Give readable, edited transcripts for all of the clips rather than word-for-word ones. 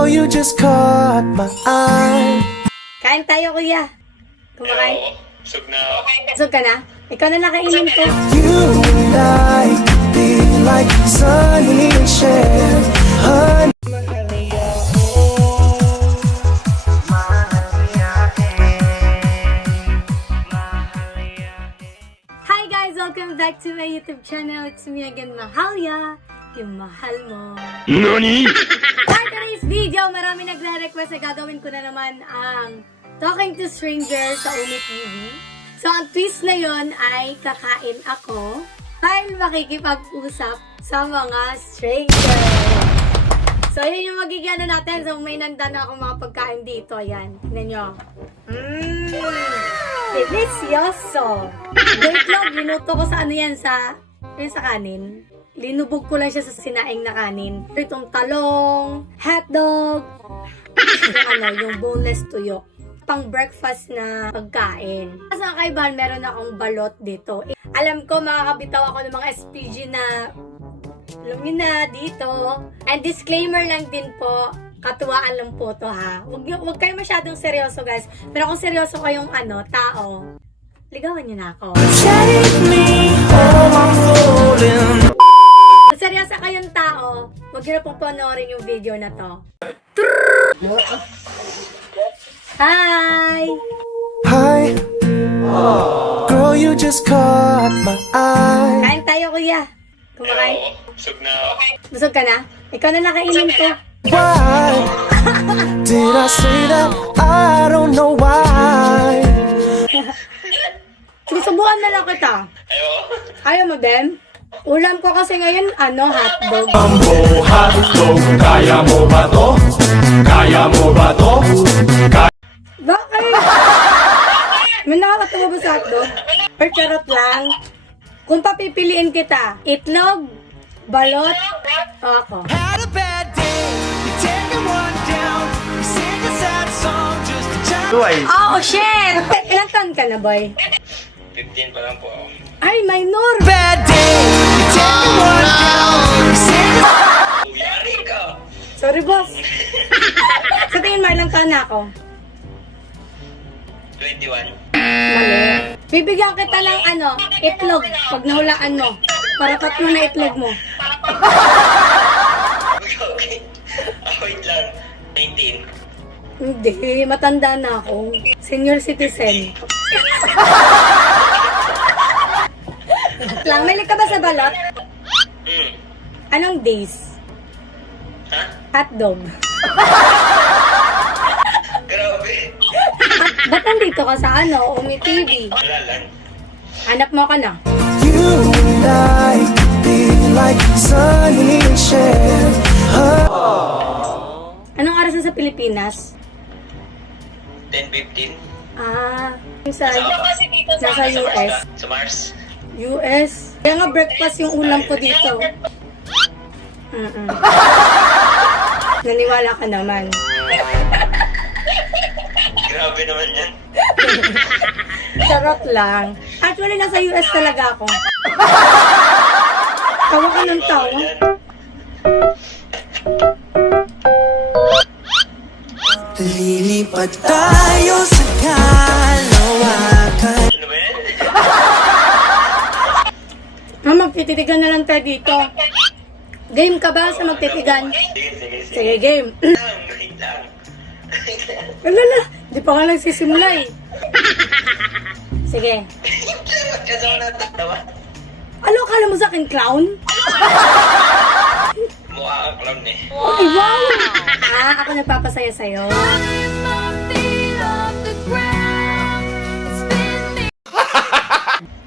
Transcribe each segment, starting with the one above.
Girl, you just caught my eye. Kain tayo, kuya. Kumakain. Oo, busog na. Busog ka na? Ikaw na nakainin ko. You and I could be like Sunny and Cher. Honey. Hi guys! Welcome back to my YouTube channel. It's me again, Mahalia. Yung mahal mo. NANI?! For today's video, marami nagre-request na gagawin ko na naman ang Talking to Strangers sa Umi TV. So, ang twist na yon ay kakain ako dahil makikipag-usap sa mga strangers. So, yun yung magiging ano natin. So, may nanda na akong mga pagkain dito. Ayan. Tignan nyo. Delicioso. Wait lang, minuto ko sa ano yan, sa kanin. Linubog ko lang siya sa sinaing na kanin. Itong talong, hotdog, yung boneless tuyo. Pang breakfast na pagkain. Sa kaibahan, meron akong balot dito. Alam ko, makakabitaw ako ng mga SPG na alam niyo na dito. And disclaimer lang din po, katuwaan lang po to ha. Huwag kayo masyadong seryoso guys. Pero kung seryoso kayong tao, ligawan niyo na ako. Take me home, I'm falling. Kung seryoso kayong tao, huwag niyo na pong panoorin yung video na to. Hi! Hi. Girl, you just caught my eye. Kain tayo kuya. Kumakain. Oo, busog na. Busog ka na? Ikaw na nakainin ko. Why did I say that? I don't know why. Susubukan na lang kita. Ayo. Ayaw mo, Ben? Ulam ko kasi ngayon, hotdog. Mambo hotdog, kaya mo ba to? Kaya mo ba to? Bakit? May nakakatawa ba sa hotdog? Or charot lang? Kung papipiliin kita, itlog, balot, o ako. Had a bad day. You take me one down. You sing a sad song just to tell. Oh, shit! Ilang taon ka na, boy? 15 pa lang po ako. Ay, minor! Bad day. You take me one down. You sing a Yari ka! Sorry, boss. Sa tingin mo, ilang taon na ako? 21. Mali. Bibigyan kita ng itlog pag nahulaan mo. Para 3 na itlog mo. Okay. Wait lang. 19. Hindi, matanda na ako. Senior citizen. Lang, mahilig ka ba sa balot? Anong days? Ha? Hotdog. Grabe. Ba't nandito ka sa Umi TV? Wala lang. Hanap mo ka na. You and I could be like Sunny and Cher. Anong oras na sa Pilipinas? 10-15. Nasa US. Sa Mars. US? Kaya nga breakfast yung ulam ko dito. Naniwala ka naman. Grabe naman yan. Charot lang. Actually, nasa US talaga ako. Tawa ka ng tawa. Lilipat tayo sa kalawakan. Ano ba yan? Magtititigan na lang tayo dito. Game ka ba sa magtitigan? Sige. Sige, game. Wait lang. Alala, di pa nga nagsisimula eh. Sige. Kasama na tawa. Ano akala mo sa akin, clown? Mukha kang clown eh. Ay, wow! Ako nagpapasaya sa'yo.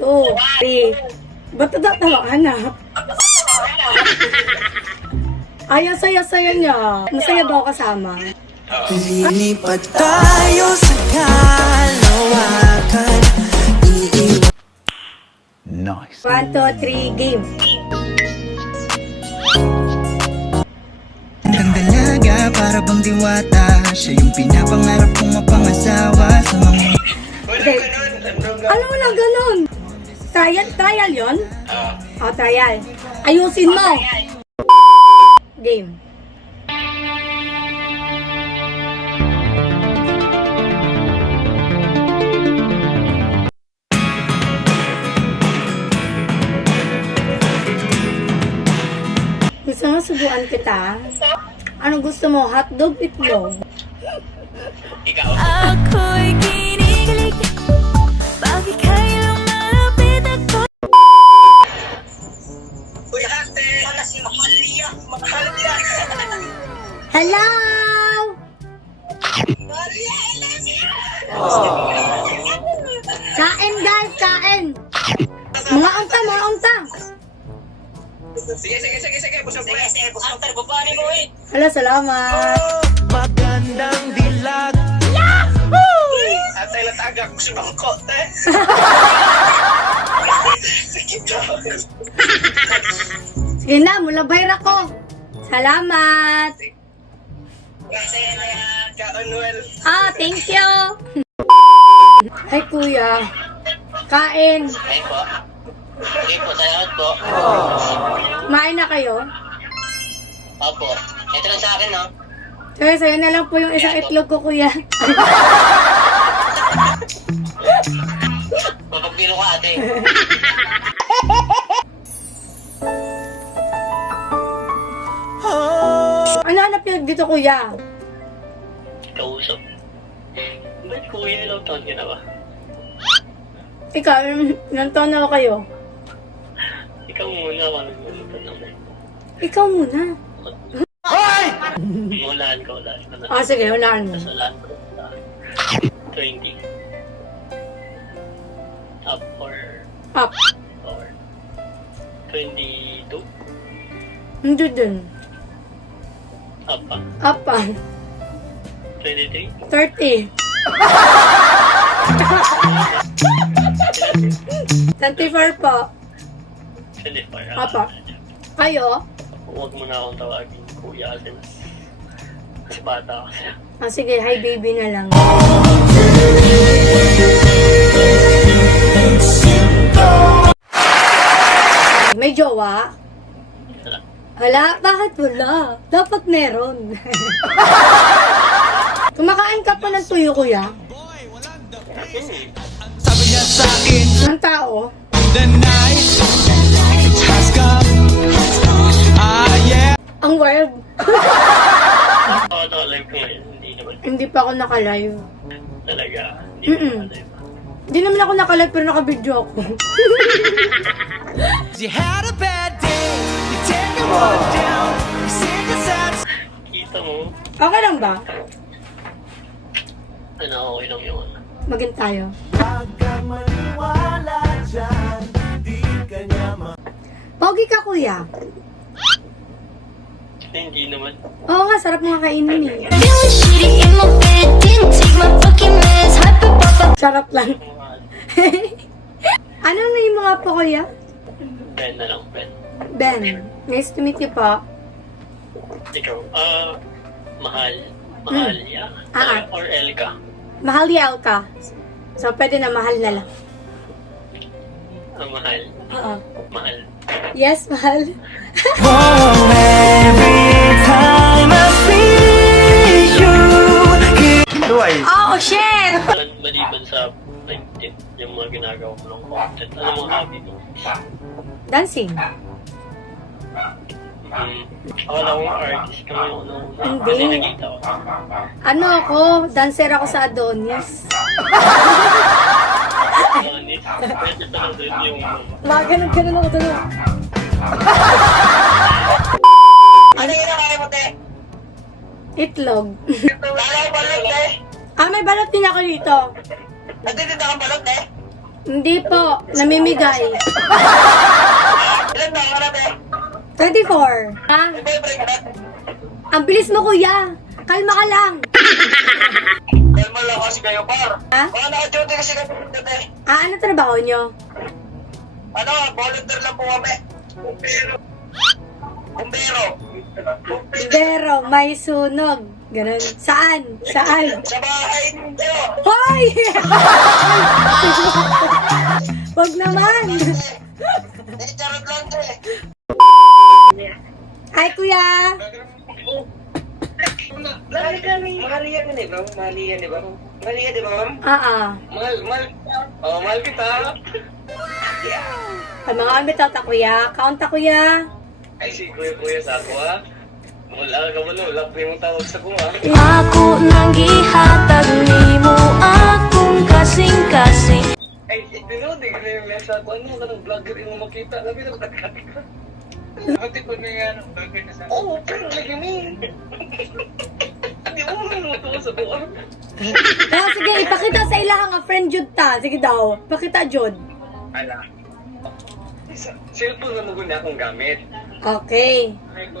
2, 3. Ba't natatawa ka na? Ay, saya-saya niya. Masaya ba ako kasama? Lilipat tayo sa kalawakan. Nice. 1, 2, 3, game. Ang dalaga para bang diwata. Siya yung pinapangarap kong mapangasawa sa mga Wala ganun. Alam mo lang ganun. Trial yon? Ah. Trial. Ayusin mo. Game. Gusto mo subuan kita? Anong gusto mo? Hotdog, itlog? Ikaw. Ako'y kinikilig. Bakit kailang malapit ako? Uy, ate! Wala si Mahalia! Mahalia! Hello! Mahalia! Kain guys, kain! Mga unta! Sige. Busog mo. Sige. After, babani mo eh. Hala, salamat! Magandang dilag. Ate, latagak ko si Bangko, te. Sige, Sige na, mula bayra ko! Salamat! Kasi na yan, ka-Anuel. Thank you! Ay, kuya. Kain. Ay po. Sige po, salamat po. Kumain na kayo? Opo. Ito lang sa akin, no? Kaya sa'yo na lang po yung isang itlog ko, kuya. Mapagbiro ka, ate. Ano hanap niyo dito, kuya? Kausap. Ba't kuya ilang taon ka na ba? Ikaw, ilang taon na kayo? Ikaw muna ako nagmumutan naman. Ikaw muna. Hulaan ka na. Sige, hulaan mo. Tapos hulaan ko sa 20. Up or Up. 22. Hindi din. Up pa. Up pa. 23. 30. 24 po. 24. Apa. Kayo? Huwag mo na akong tawagin kuya kasi mas bata kasi. Sige, hi baby na lang. May jowa? Hala, bakit wala? Dapat meron. Kumakain ka pa ng tuyo, kuya? Sabi niya sa akin, Ng tao? the night has come. Yeah. Ang wild. Oo, naka-live ko ngayon. Hindi naman Hindi pa ako naka-live. talaga. Hindi Mm-mm. naman live. Hindi naman ako naka-live pero naka-video ako. You had a bad day. You take it one down. You sing a sad song. Kita mo, Okay lang ba? okay lang yun. Maging tayo. Pogi ka, kuya. Hindi naman. Oo nga, sarap mga kainin eh. Feeling shitty in my bed. Didn't take my fucking meds. Hyper pop up. Sarap lang. Ano na yung mga po, kuya? Ben na lang, Ben. Ben, nice to meet you po. Ikaw, mahal. Mahal, yeah. Or L ka. Mahal yaw ka. So, pwede na mahal na lang. Mahal. Oo. Mahal. Yes, mahal. Oh, shit! Maliban sa like, yung mga ginagawa mo ng content, ano mga hobby mo? Dancing. Akala ko artist ka ngayon. Hindi. Kasi nakita ko. Ano ako? Dancer ako sa Adonis. Honest. Pwede talaga din yung Mga ganun ako doon. Ano yung nakaya mo, te? Itlog. Lalaw balot, te? May balot din ako dito. Nagtitinda kang balot, te? Hindi po. Namimigay. Ilan taon ka na, te? 24. Ha? May boyfriend ka na? Ang bilis mo, kuya. Kalma ka lang. Dahil mo lang kasi kayo, par. Ha? Baka naka-duty kasi kami, te. Ano trabaho nyo? Ano, volunteer lang po kami. Bumbero. Pero may sunog. Ganun. Saan? Saan? Sa bahay ninyo. Hoy! Wag naman. Charot lang, te. Hi, kuya. Mahalian ka, di ba? Mahalian, di ba? Mahalian, di ba, ma'am? Mahal kita. Ay, mga ambit ta, kuya. Count ta, kuya. Ay, si kuya sa ako, ha? Wala ka ba, wala pa yung tawag sa kuha. Ako nang gihatag nimo akong kasing-kasing. Ay, pinod, hindi ko na yung mesa ko. Ano, kanang vlogger yung makita. Labi na magkakati ka. Pati ko na yung vlogger na sa... Oo, pero lagi mo. Hindi mo manuto sa buwan. Sige, ipakita sa ilaha nga friend jud ta. Sige daw, pakita jud. Ala. Cellphone na mo guna akong gamit. Okay. Ako.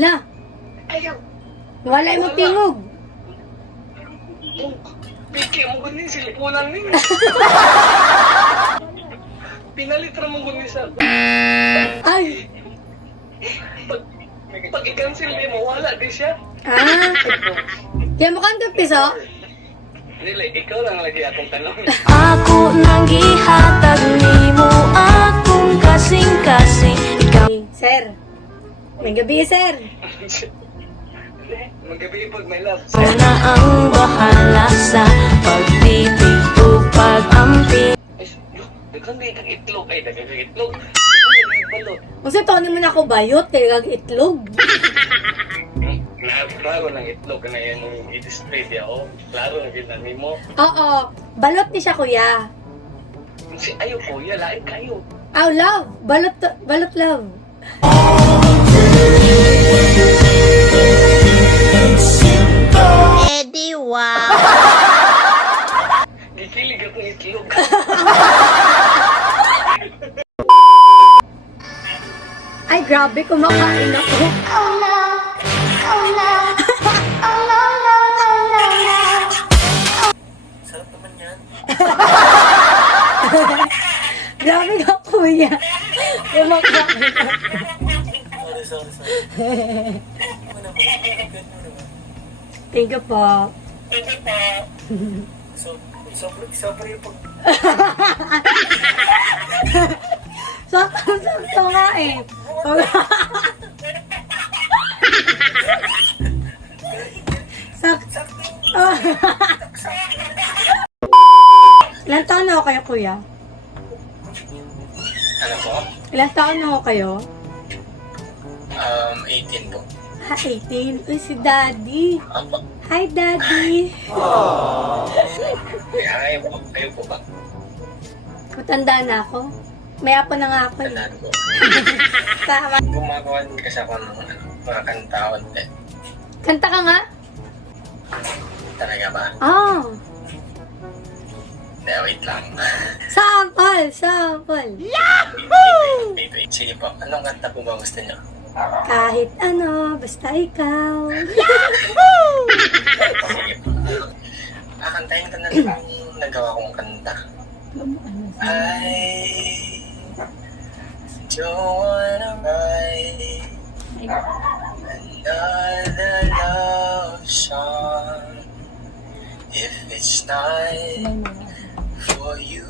La, Ayaw. wala mo tingog. Oh, piki mo guni, silipunan niyo. Pinalitra mo guni sa... Ay, Pag i-cancel niyo mo, wala di siya. kaya mo kang piso? Nila, ikaw lang lagi akong tanong. Ako nang gihatag nimo akong kasing-kasing. Ikaw Sir, may gabi, sir. Magabi pag may love. na ang bahala sa pagtitip o pag-ampi. Dagan di kang itlog. Ay, dagan kang itlog. Dagan kang balot. Kung sa tono mo na ako bayot, kaya kag itlog. Klaro ng itlog na yan yung i-display niya. Oh, klaro na ginani mo. Oo, balot ni siya, kuya. Si ayaw ko, lain kayo. Oh, love. Balot love. Eddie, wow! Gikilig akong itlog. Ay, grabe, kumakain ako. Oh no! Oh no! Oh no, no, no, no, no! Sarap naman yan. Grabe ka, kuya. Kumakain ako. Sorry. Thank you po. Sobrang yung pag... Sakto nga eh. Sakto. Ilan taon na ako kayo, kuya? Ano po? Ilan taon na ako kayo? 18 po. 18. Uy, si Daddy. Apa? Hi, Daddy. Kayo po ba? Matanda na ako. May apo na nga ako. Eh. Tandaan ko. Tama. Gumagawa din kasi ako ng mga kanta konti. Kanta ka nga? Talaga ba? Oh. Wait lang. Sample. Wait. Sige po. Anong kanta po ba gusto niyo? Kahit ano, basta ikaw. Sige po. Kantahin ko na lang nagawa kong kanta. I don't wanna write another love song if it's not for you.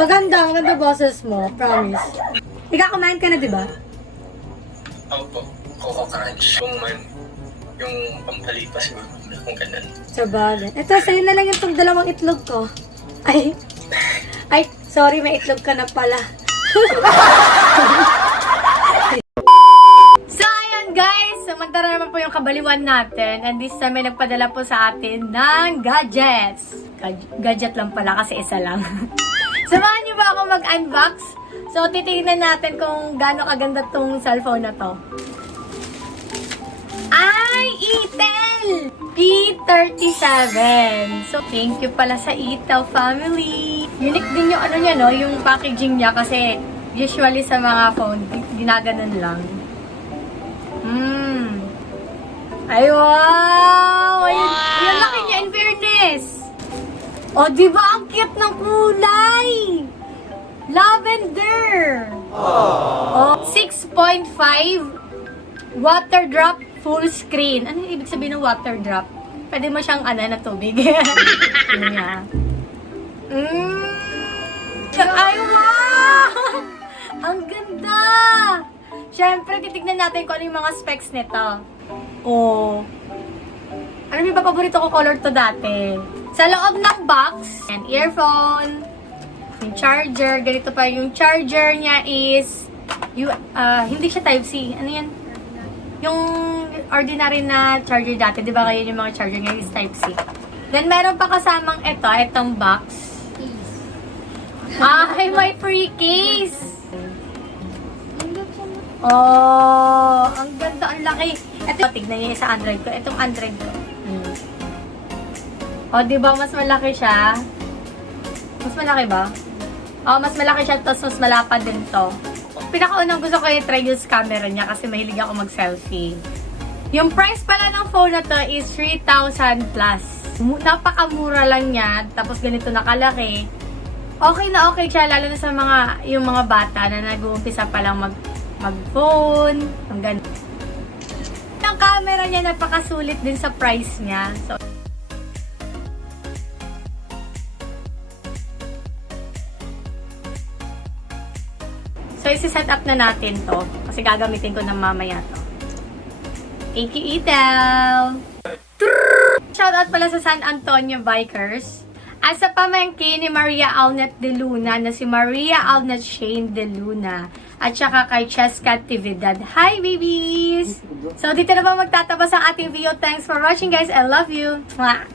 Maganda boses mo, promise. Ikaw, kumain ka na, di ba? Opo, Coco Crunch. Yung pampalipas mo, kung ganun. Sa bagay. Ito, sa'yo na lang yung dalawang itlog ko. Ay, sorry, may itlog ka na pala. So, ayan guys, samantala naman po yung kabaliwan natin. And this time, may nagpadala po sa atin ng gadgets. Gadget lang pala kasi isa lang. Samahan niyo ba ako mag-unbox? So, titignan natin kung gaano kaganda tong cellphone na to. Ay, Itel! P37. So, thank you pala sa Itel family. Unique din yung ano niya, no? Yung packaging niya kasi usually sa mga phone, ginaganon lang. Ay, wow! Ay, yung laki niya, in fairness. O, di ba ang cute ng kulay? Lavender. Oh, 6.5 water drop full screen. Ano yung ibig sabihin ng water drop? Pwede mo siyang na tubig. Ano niya? Ay, wow! Ang ganda! Siyempre, titignan natin kung ano yung mga specs nito. Oh, di ba paborito ko color to dati. Sa loob ng box, and earphone, yung charger, ganito pa yung charger niya is, hindi siya Type-C. Ano yan? Yung ordinary na charger dati, di ba kaya yung mga charger ngayon is Type-C. Then, meron pa kasamang itong box. Ay, may free case! Oh, ang ganda, ang laki. Ito, tignan niyo sa Android ko. Itong Android ko. Oh, di ba mas malaki siya? Mas malaki ba? Oh, mas malaki siya, tapos mas malapad din to. Pinakaunang gusto ko i-try yung camera niya kasi mahilig ako mag-selfie. Yung price pala ng phone na to is 3,000 plus. Napakamura lang niya, tapos ganito nakalaki. Okay na okay siya, lalo na sa yung mga bata na nag-uumpisa pa lang mag-phone. Ang ganda. Ang camera niya napakasulit din sa price niya. So isi-set up na natin to kasi gagamitin ko ng mamaya to. Thank you, Etel! Shoutout pala sa San Antonio Bikers. At sa pamangkin ni Maria Alnet de Luna na si Maria Alnet Shane de Luna. At saka kay Cheska Actividad. Hi, babies! So, dito na ba magtatapos ang ating video. Thanks for watching, guys. I love you. Mwah!